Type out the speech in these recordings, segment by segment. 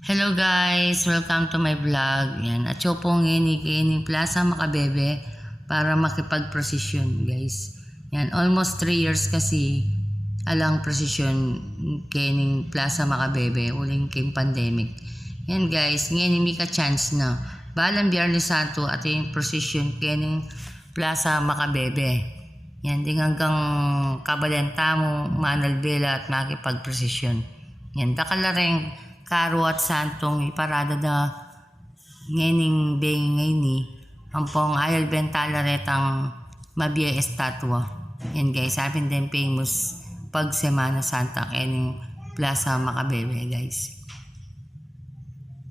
Hello guys! Welcome to my vlog. Yan. At siya po ngayon Plaza Makabebe para makipag-prosesyon guys. Yan. Almost 3 years kasi alang prosesyon kining Plaza Makabebe uling king pandemic. Yan guys. Ngayon may ka-chance na. Balang Biyernes Santo at yung prosesyon kining Plaza Makabebe. Yan. Di hanggang kabalenta mo manalbela at makipag-prosesyon. Yan. Dakalareng Karo at Santong iparada da ngening beng ngayni ampong ayal bentala retang mabiya estatwa. Yan guys, sapin din famous pag Semana Santa kening Plaza Makabebe guys.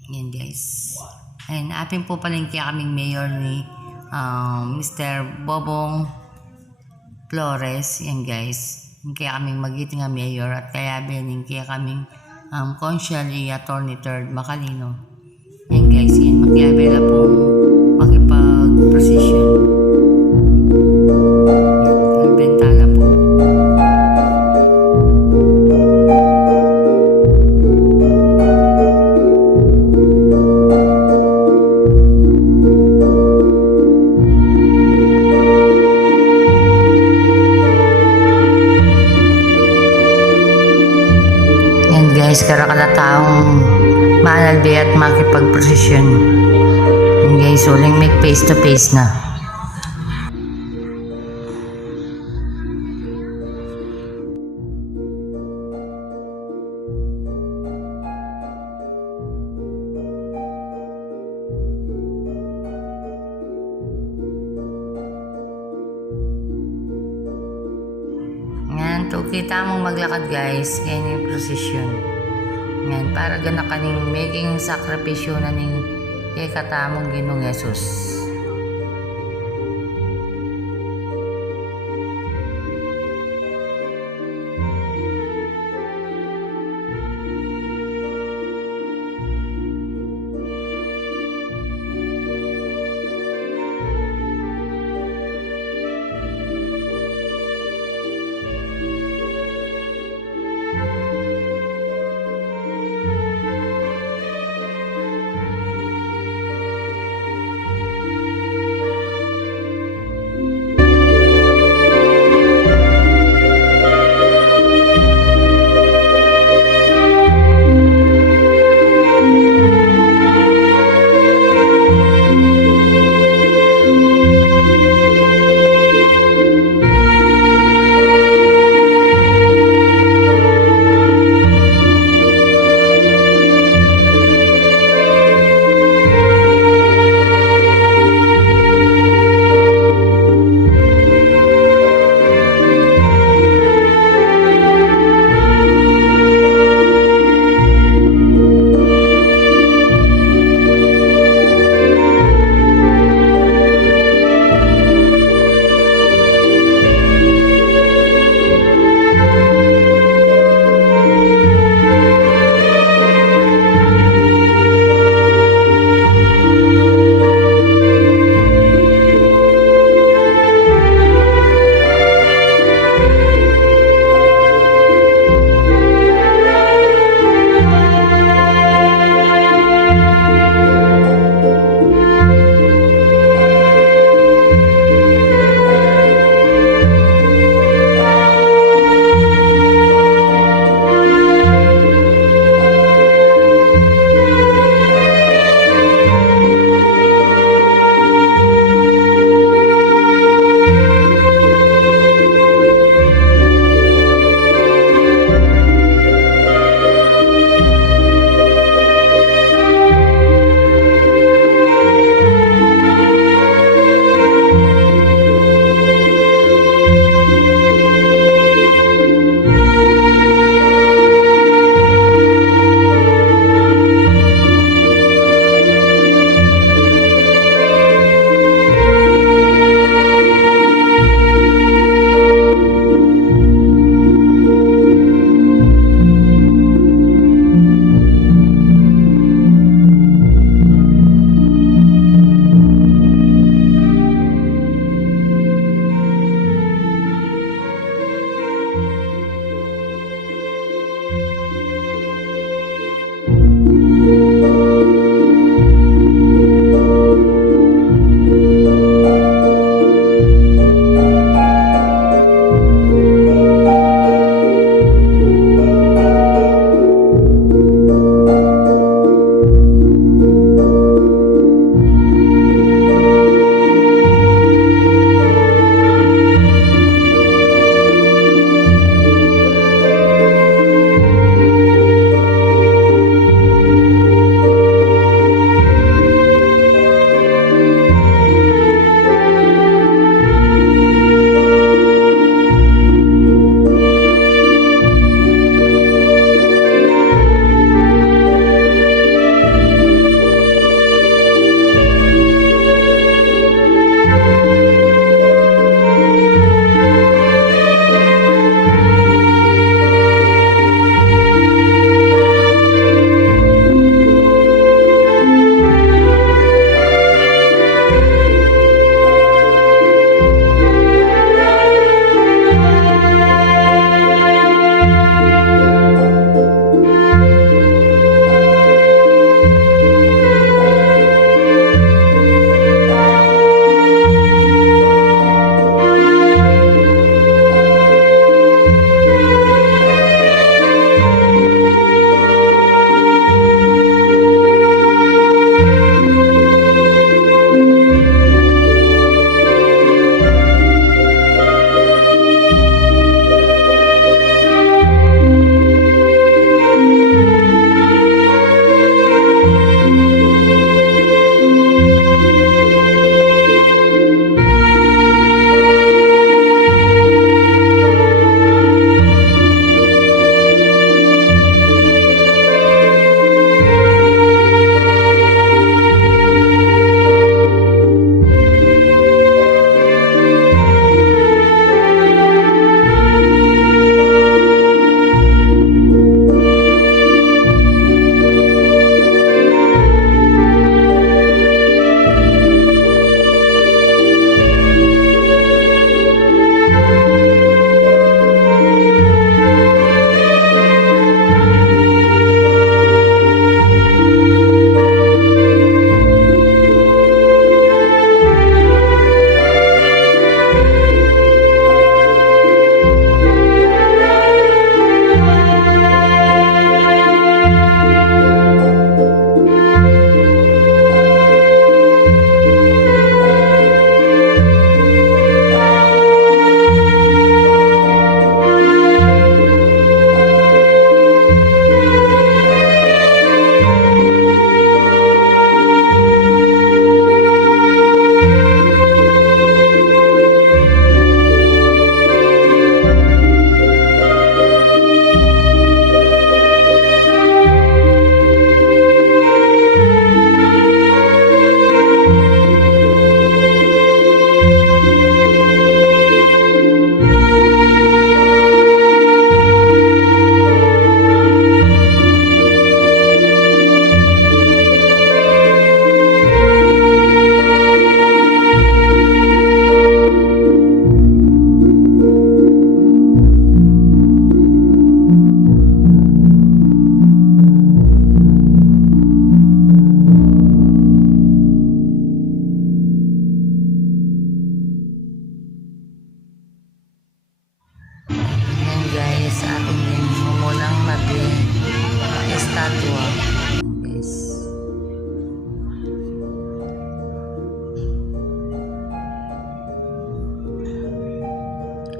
Yan guys. Ayun, apin po palengke kaming mayor ni Mr. Bobong Flores. Yan guys. Kaya kaming magiti nga mayor at kaya bening kaya kaming Consially Attorney 3rd Macalino. Yan guys, yan. Makiabela po makipag-prosesyon. Yan, bentala po. Guys, karakala taong manalbi at makipag-prosesyon. Yan guys, uling make face to face na. Yan, to kita mong maglakad guys, kaya yung prosesyon. Yan, para gana kaning making sakripisyo na ning kay katamong Ginoong Yesus.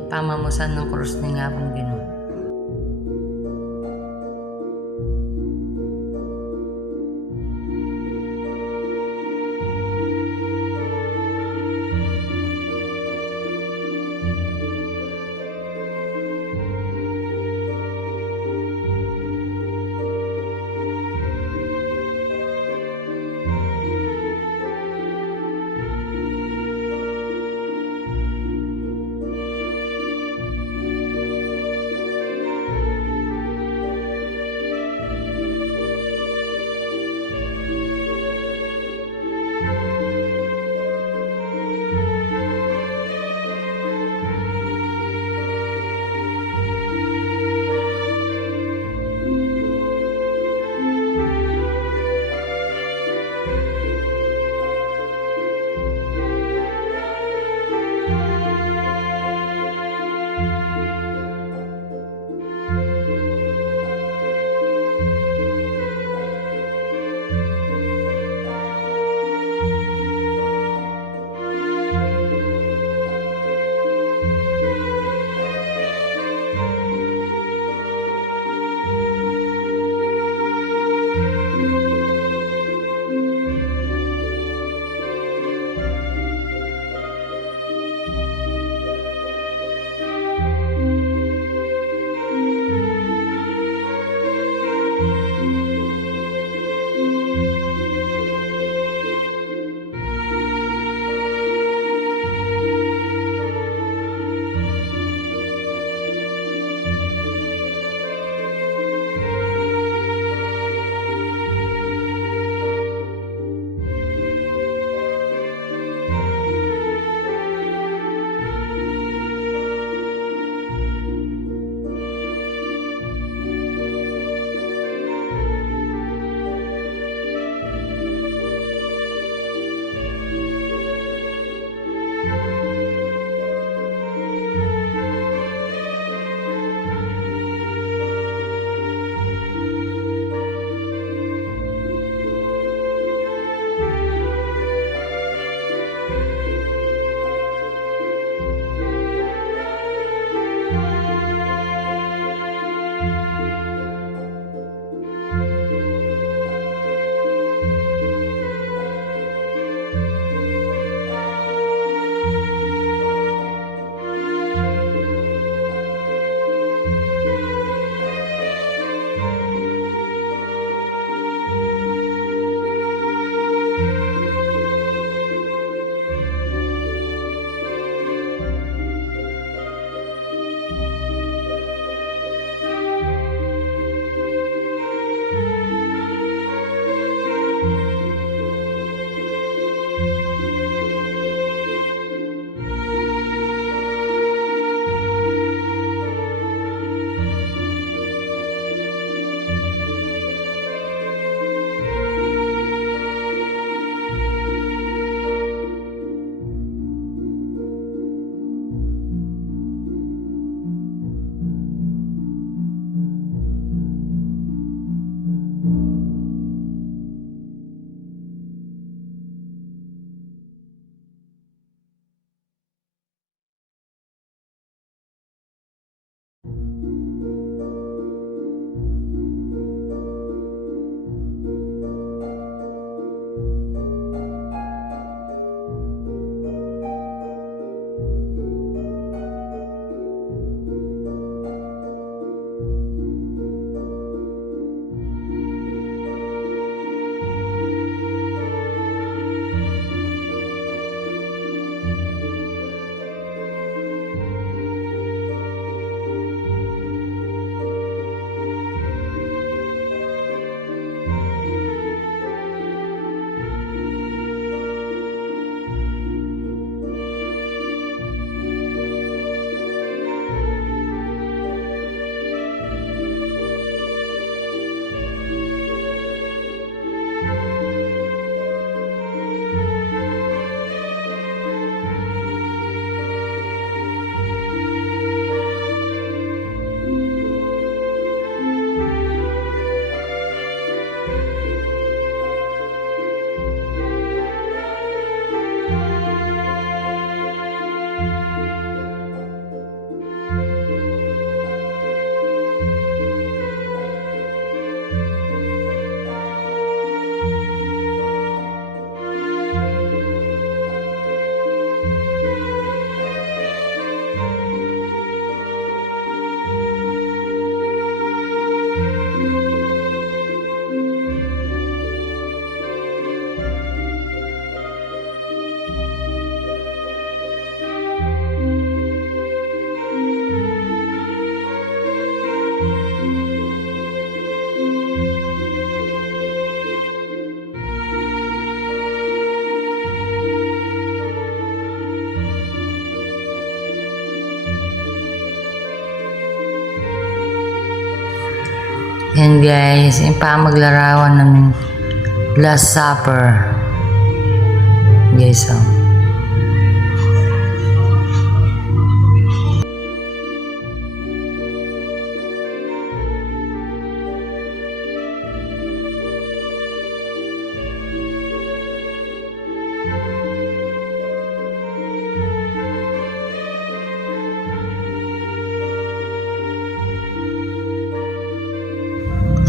pamamusan ng krus ni nga pong Ginoo. Yan guys, yung pa maglarawan ng Last Supper. Guys, oh.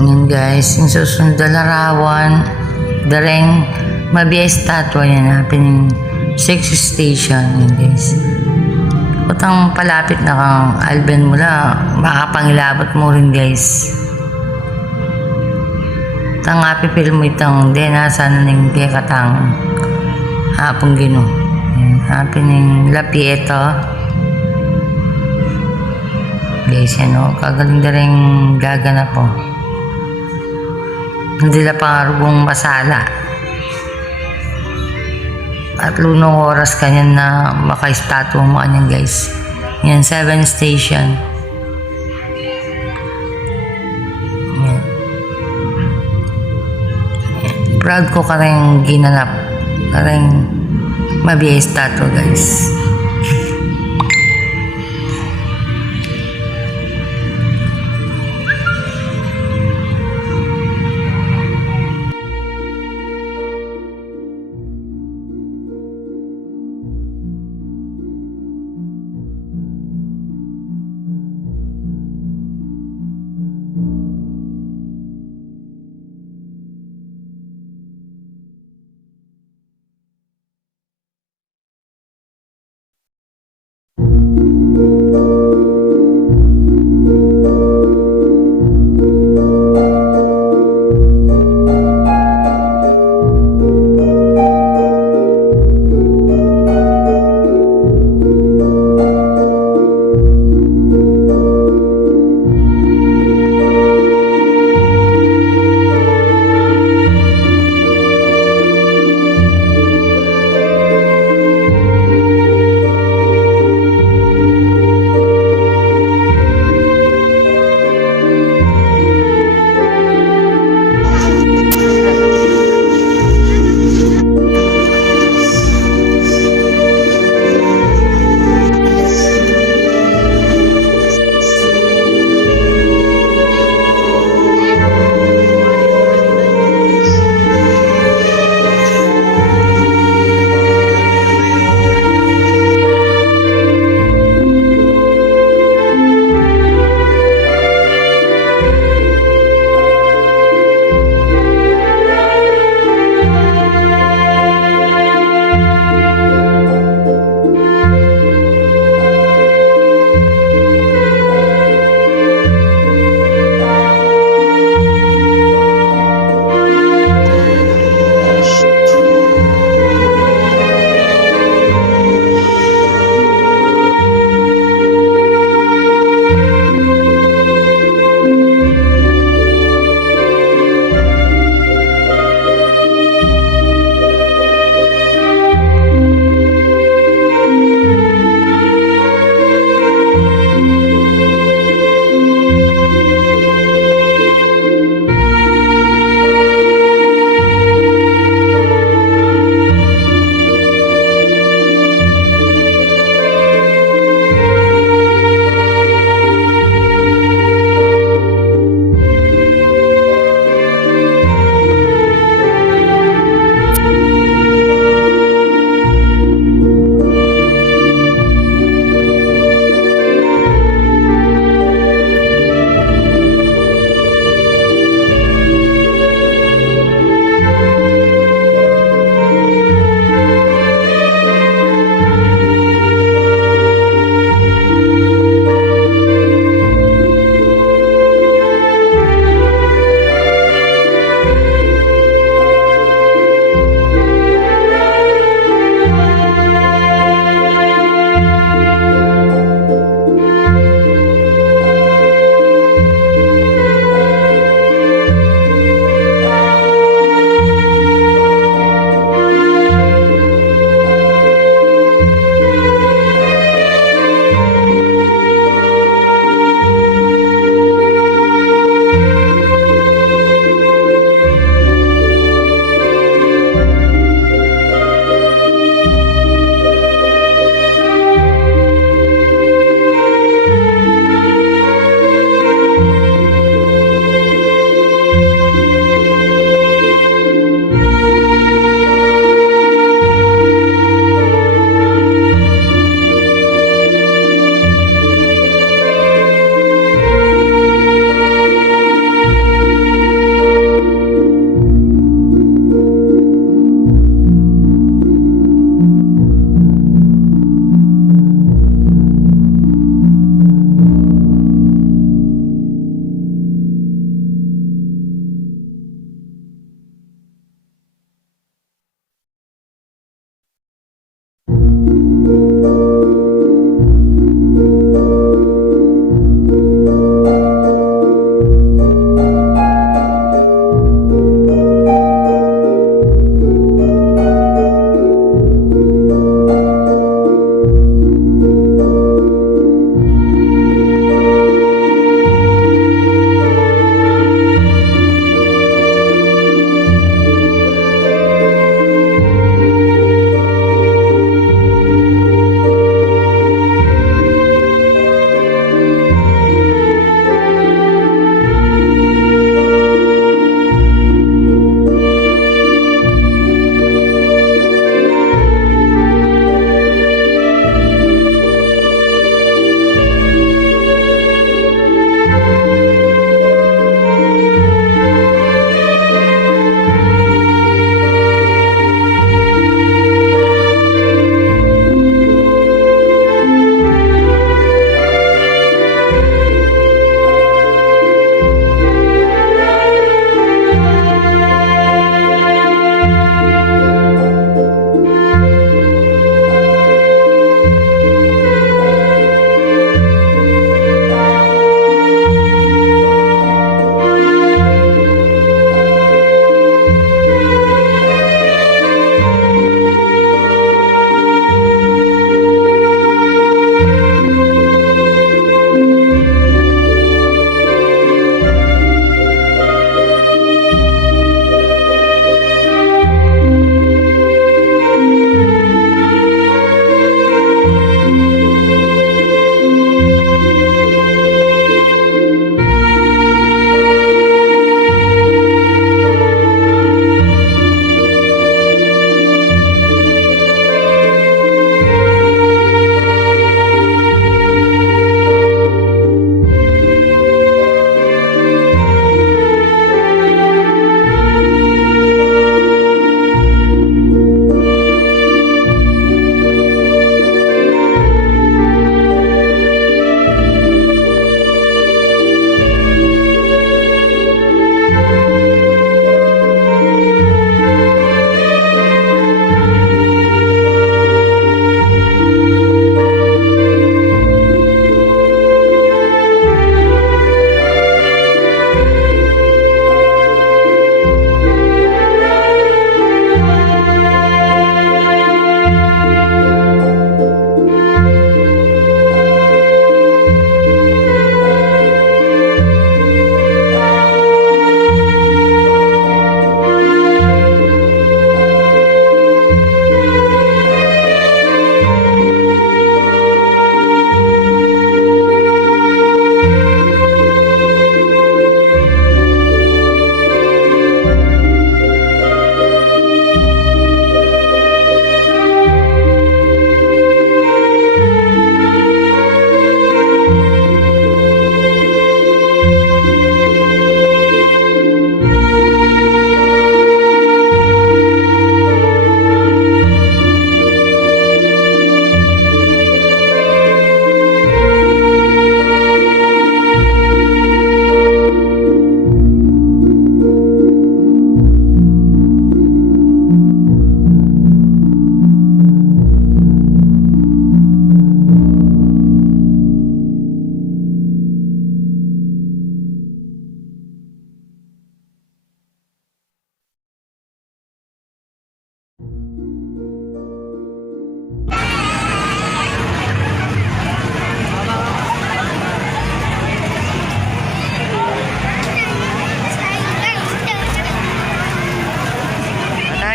Yan guys, yung susunod na larawan, dareng mabiyay statwa yan, happening 6 station. Yan guys. Putang palapit na kang Alben mula, makapangilabot mo rin guys. Tang apipil mo itang din ha, sana ning kaya katang hapong gino. Happening Lapieto. Guys, yan o, kagaling dareng gaganap po. Hindi na pangarugong masala. At lunong oras kanyan na maka-statue mo kanyan guys. Yan, 7 station. Yan. Proud ko kareng ginanap. Kareng mabiyay statue guys.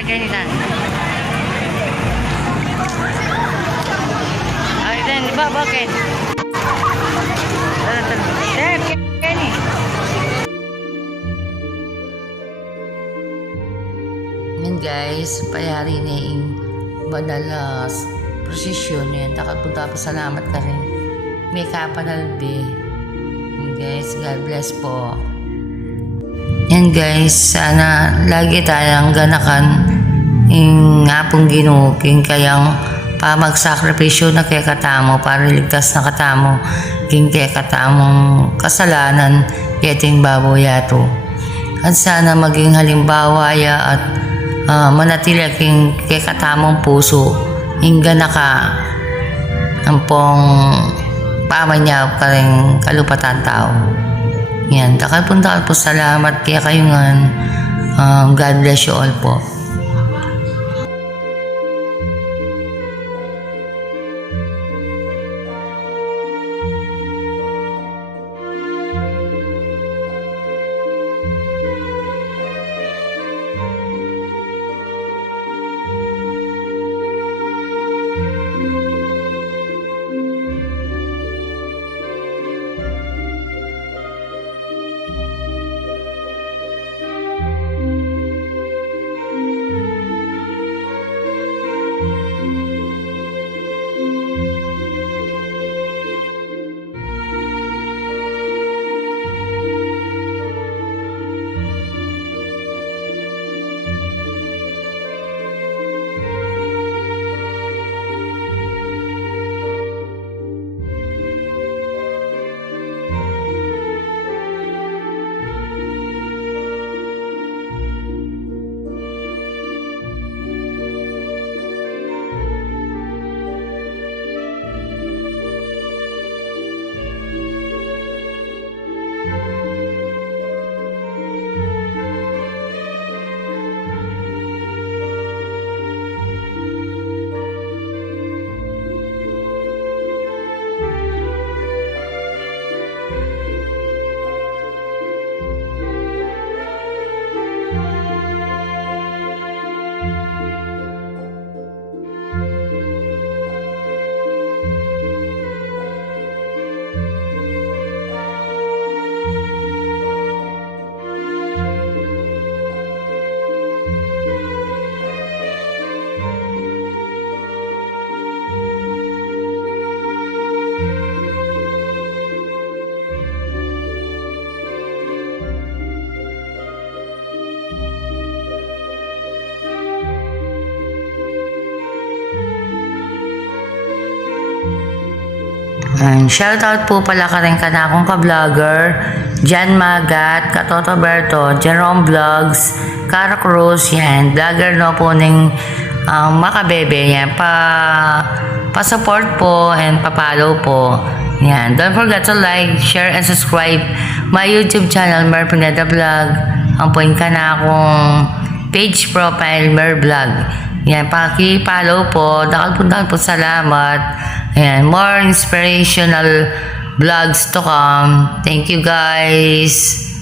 Kenny tan. Ay, dan, di ba, bakit? Kenny. Yan guys, payari na yung madalas prosesyon yan. Takot po tapos salamat ka rin. May kapanalbi. Yan guys, God bless po. Yan guys, sana lagi tayong ganakan yung hapong ginuking kayang pamagsakripisyo na kaya katamo para ligtas na katamo king kaya katamong kasalanan yating baboyato. At sana maging halimbawa ya at manatili king kaya katamong puso hingga naka ampong pamanyaw ka rin kalupatan tao. Yan, takal po salamat kaya kayo nga. God bless you all po. Shoutout po pala ka rin ka na akong ka-vlogger, Jan Magat, Katoto Berto, Jerome Vlogs, Cara Cruz, yan, vlogger no po ng Makabebe, yan, pa-support po and pa-follow po. Yan, don't forget to like, share, and subscribe my YouTube channel, Mer Pineda Vlog. Ang point ka na akong page profile, Mer Vlog. Yan, paki-follow po. Dakal po salamat. Ayan, more inspirational vlogs to come. Thank you guys.